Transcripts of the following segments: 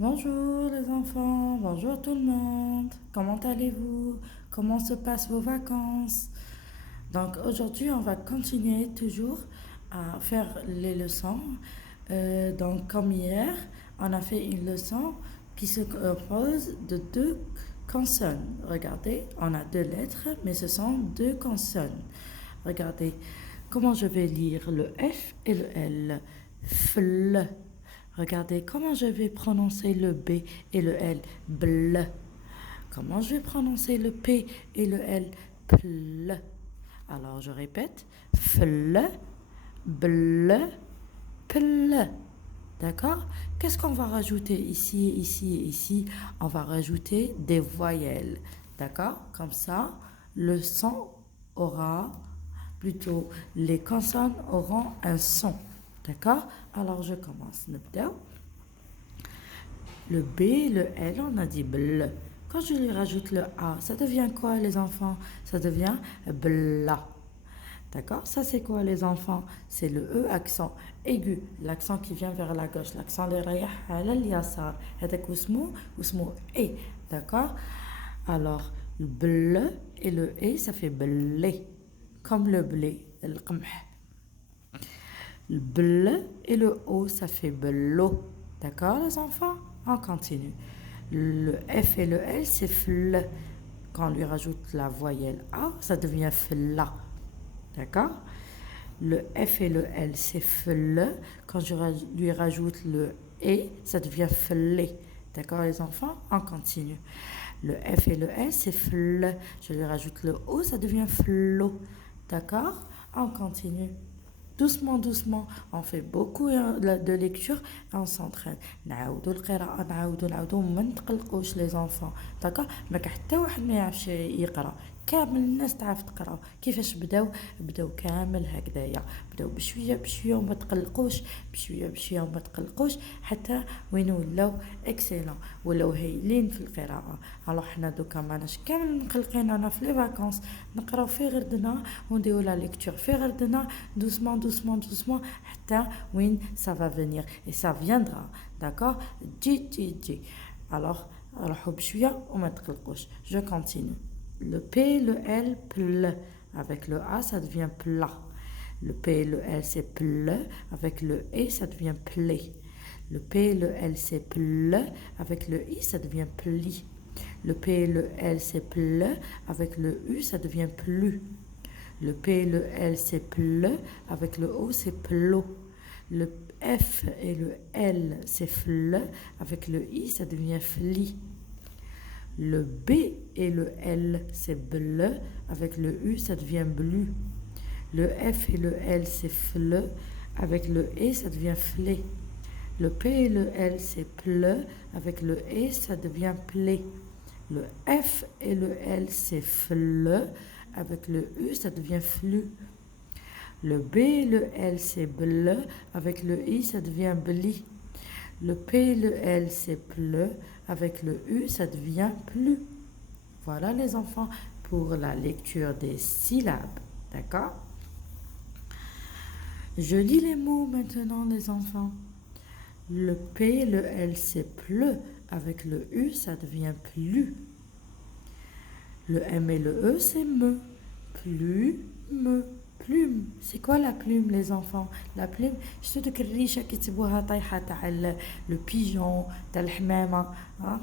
Bonjour les enfants, bonjour tout le monde. Comment allez-vous? Comment se passent vos vacances? Donc aujourd'hui, on va continuer toujours à faire les leçons. Donc comme hier, on a fait une leçon qui se compose de deux consonnes. Regardez, on a deux lettres, mais ce sont deux consonnes. Regardez comment je vais lire le F et le L. Fl. Regardez comment je vais prononcer le B et le L. Bl. Comment je vais prononcer le P et le L. Pl. Alors je répète. Fl. Bl. Pl. D'accord? Qu'est-ce qu'on va rajouter ici, ici et ici? On va rajouter des voyelles. D'accord? Comme ça, le son aura, plutôt, les consonnes auront un son. D'accord? Alors je commence. نبدأ. Le B, le L, on a dit bl. Quand je lui rajoute le A, ça devient quoi les enfants? Ça devient bla. D'accord? Ça c'est quoi les enfants? C'est le E accent aigu, l'accent qui vient vers la gauche, l'accent اللي رايح على اليسار. هذاك واسمه E. D'accord? Alors, le bl et le E, ça fait blé. Comme le blé, le qmh. Le bl et le O, ça fait blo. D'accord, les enfants? On continue. Le F et le L, c'est fl. Quand on lui rajoute la voyelle A, ça devient fla. D'accord? Le F et le L, c'est fl. Quand je lui rajoute le E, ça devient flé. D'accord, les enfants? On continue. Le F et le L, c'est fl. Je lui rajoute le O, ça devient flo. D'accord? On continue. Doucement, doucement, on fait beaucoup de lecture et on s'entraîne. نعاودوا القراءة نعاودوا ما نتقلقوش les enfants. d'accord ما كان حتى واحد ما يعرفش يقرا كامل الناس تعرف تقرا كيفاش بداو كامل هكذايا بداو بشويه بشويه وما تقلقوش بشويه بشويه وما تقلقوش حتى وين ولاو اكسيلون ولاو هايلين في القراءه. الوغ حنا دوكا ماناش كامل مقلقين انا في لي فاكونس نقراو في غردنا ونديرو لا ليكتور في غردنا doucement doucement doucement حتى وين ça va venir et ça viendra. d'accord تجي alors روحوا بشويه وما تقلقوش. je continue. Le P, le L, ple. Avec le A, ça devient plat. Le P et le L, c'est ple. Avec le E, ça devient plé. Le P et le L, c'est ple. Avec le I, ça devient pli. Le P et le L, c'est ple. Avec le U, ça devient plus. Le P et le L, c'est ple. Avec le O, c'est plot. Le F et le L, c'est fle. Avec le I, ça devient fli. Le B et le L, c'est bleu. Avec le U, ça devient blu. Le F et le L, c'est fleu. Avec le E, ça devient flé. Le P et le L, c'est pleu. Avec le E, ça devient plé. Le F et le L, c'est fleu. Avec le U, ça devient flux. Le B et le L, c'est bleu. Avec le I, ça devient bli. Le P et le L, c'est pleu. Avec le U, ça devient plus. Voilà les enfants pour la lecture des syllabes. D'accord? Je lis les mots maintenant les enfants. Le P et le L, c'est pleu. Avec le U, ça devient plus. Le M et le E, c'est me. Plume. Plume. C'est quoi la plume les enfants? La plume شتو ديك الريشه كيتسبوها طايحه تاع لو بيجون تاع الحمامه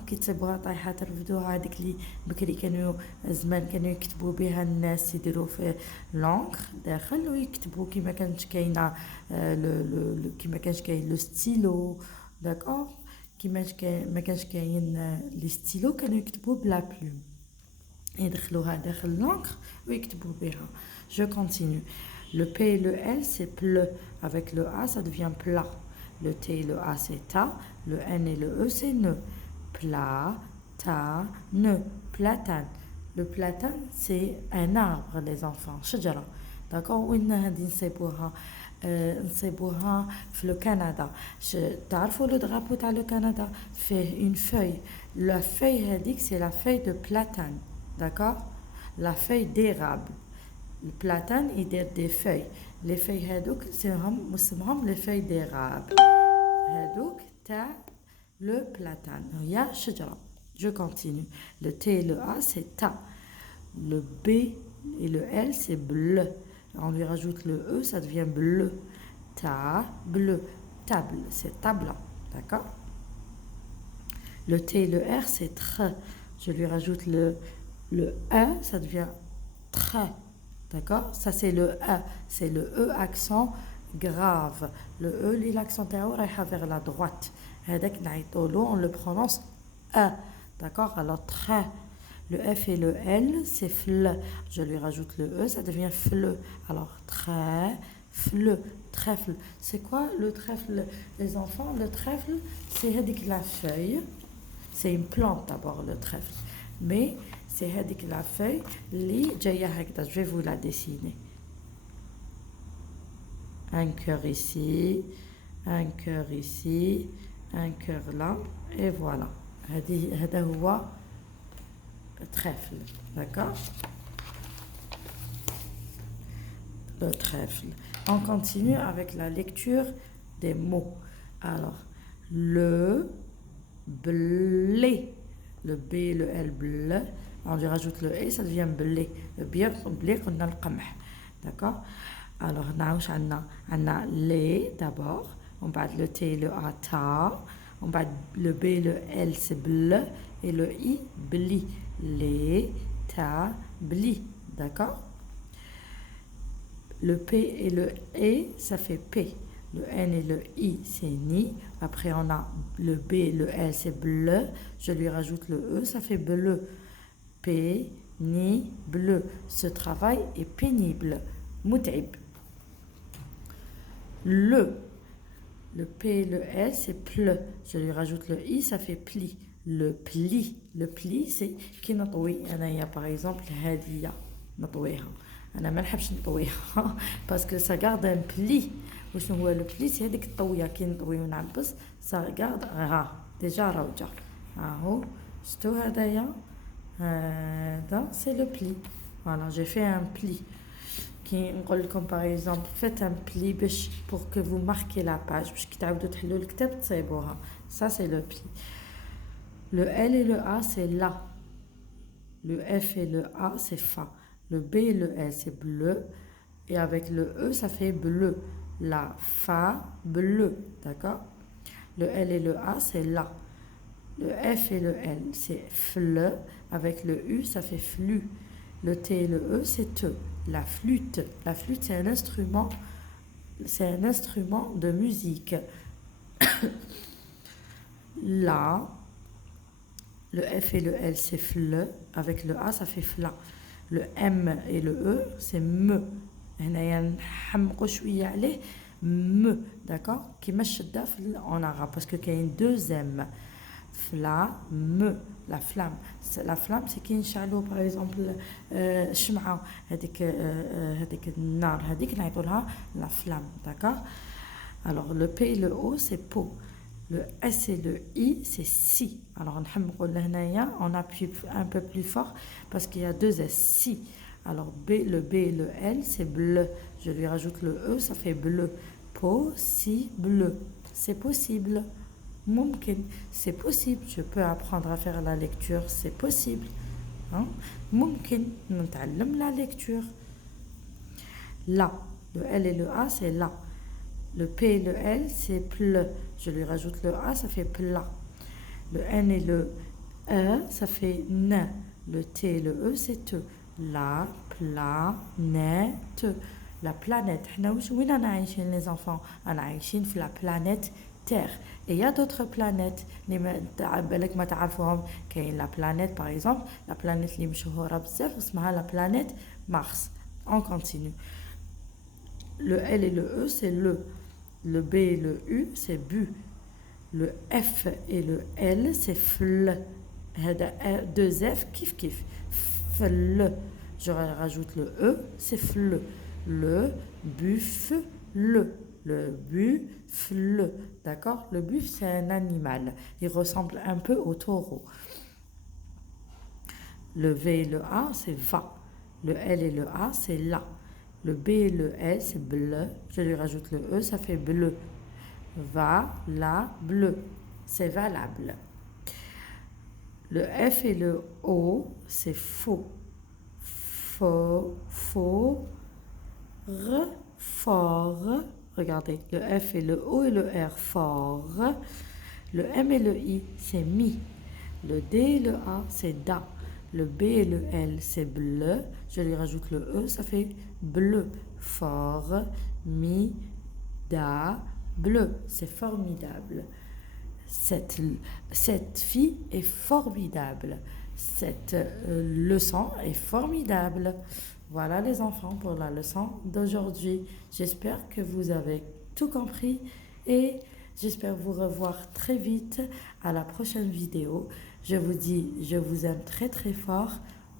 كيتسبوها طايحه ترفدوها هذيك اللي بكري كانوا زمان كانوا يكتبوا بها الناس يديروا في لونكر داخل ويكتبوا كيما كانت كاينه كيما كانش كاين لو ستيلو. داكور كيما ما كانش كاين لي ستيلو كانوا يكتبوا بلا بلوم يدخلوها داخل لونكر ويكتبوا بها. Je continue. Le P et le L, c'est pleu. Avec le A, ça devient plat. Le T et le A, c'est ta. Le N et le E, c'est ne. Plat, ta, ne. Platane. Le platane, c'est un arbre, les enfants. شجرة. D'accord? وين هذه نصيبوها؟ نصيبوها في لو كندا. تعرفوا لو درابو تاع لو كندا فيه une feuille. La feuille هذيك c'est la feuille de platane. D'accord? La feuille d'érable. Le platane, il donne des feuilles. Les feuilles هذوك اسمهم les feuilles d'érable. هذوك تاع le platane. Ya shajara. Je continue. Le T et le A, c'est ta. Le B et le L, c'est bleu. On lui rajoute le E, ça devient bleu. Ta, bleu. Table, c'est table. D'accord? Le T et le R, c'est tr. Je lui rajoute le E, ça devient tr. D'accord? Ça, c'est le E. C'est le E accent grave. Le E, l'accent vers la droite. On le prononce E. D'accord? Alors, tr. Le F et le L, c'est fl. Je lui rajoute le E, ça devient fle. Alors, fle, trèfle. C'est quoi le trèfle, les enfants? Le trèfle, c'est la feuille. C'est une plante d'abord, le trèfle. Mais c'est la feuille. Je vais vous la dessiner. Un cœur ici, un cœur ici, un cœur là, et voilà. هذا هو trèfle, d'accord? Le trèfle. On continue avec la lecture des mots. Alors, le blé, le B, le L, bleu. On lui rajoute le E, ça devient blé. Le blé, on a le qamh. D'accord? Alors, on a les d'abord. On va le T, le A, ta. On va le B, le L, c'est bleu. Et le I, bli. Les, ta, bli. D'accord? Le P et le E, ça fait P. Le N et le I, c'est ni. Après, on a le B et le L, c'est bleu. Je lui rajoute le E, ça fait bleu. P, ni, bleu. Ce travail est pénible. Moutaib. Le P et le L, c'est pleu. Je lui rajoute le I, ça fait pli. Le pli, c'est qui نطوي. أنا par exemple هذه نطويها. أنا ما نحبش نطويها parce que ça garde un pli. وشنو هو le pli؟ c'est هذيك الطويه كي نطوي ونعبس ça garde déjà راوجه. اهو شفتو هذايا هذا c'est le pli. Voilà, j'ai fait un pli. كي نقول لكم par exemple faites un pli باش pour que vous marquez la page باش كي تعاودوا تحلوا الكتاب تصيبوها. Ça c'est le pli. Le L et le A, c'est la. Le F et le A, c'est fa. Le B et le L, c'est bleu. Et avec le E, ça fait bleu. La, fa, bleu. D'accord? Le L et le A, c'est la. Le F et le L, c'est fleu. Avec le U, ça fait flux. Le T et le E, c'est te. La flûte. La flûte, c'est un instrument. C'est un instrument de musique. La. Le F et le L, c'est fle. Avec le A, ça fait fla. Le M et le E, c'est me. Me. D'accord? Qui en arabe. Parce qu'il y a une deux M. Fla, me. La flamme. La flamme, c'est qui نشعلو par exemple شمعة. هذيك النار. هذيك نعيطولها la flamme. D'accord? Alors, le P et le O, c'est peau. Le S et le I, c'est si. Alors, on appuie un peu plus fort parce qu'il y a deux S. Si. Alors, le B et le L, c'est bleu. Je lui rajoute le E, ça fait bleu. Possible. C'est possible. Mumkin. C'est possible. Je peux apprendre à faire la lecture. C'est possible. Mumkin. نتعلم la lecture. La. Le L et le A, c'est la. Le P et le L, c'est ple. Je lui rajoute le A, ça fait plat. Le N et le E, ça fait ne. Le T et le E, c'est te. La planète. La planète. Où on a les enfants? On a sur la planète Terre. Et il y a d'autres planètes. La planète, par exemple, la planète la planète Mars. On continue. Le L et le E, c'est le. Le B et le U, c'est bu. Le F et le L, c'est fl. Deux F, kif. Fl. Je rajoute le E, c'est fl. Le buffle. Le buffle. D'accord? Le buffle, c'est un animal. Il ressemble un peu au taureau. Le V et le A, c'est va. Le L et le A, c'est la. Le B et le L, c'est bleu. Je lui rajoute le E, ça fait bleu. Va, la, bleu. c'est valable. Le F et le O, c'est faux. Faux, faux, fort. Regardez, le F et le O et le R, fort. Le M et le I, c'est mi. Le D et le A, c'est da. Le B et le L, c'est bleu. Je lui rajoute le E, ça fait bleu. Fort, mi, da, bleu. C'est formidable. Cette fille est formidable. Cette leçon est formidable. Voilà les enfants pour la leçon d'aujourd'hui. J'espère que vous avez tout compris et j'espère vous revoir très vite à la prochaine vidéo. Je vous dis, je vous aime très très fort.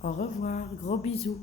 Au revoir, gros bisous.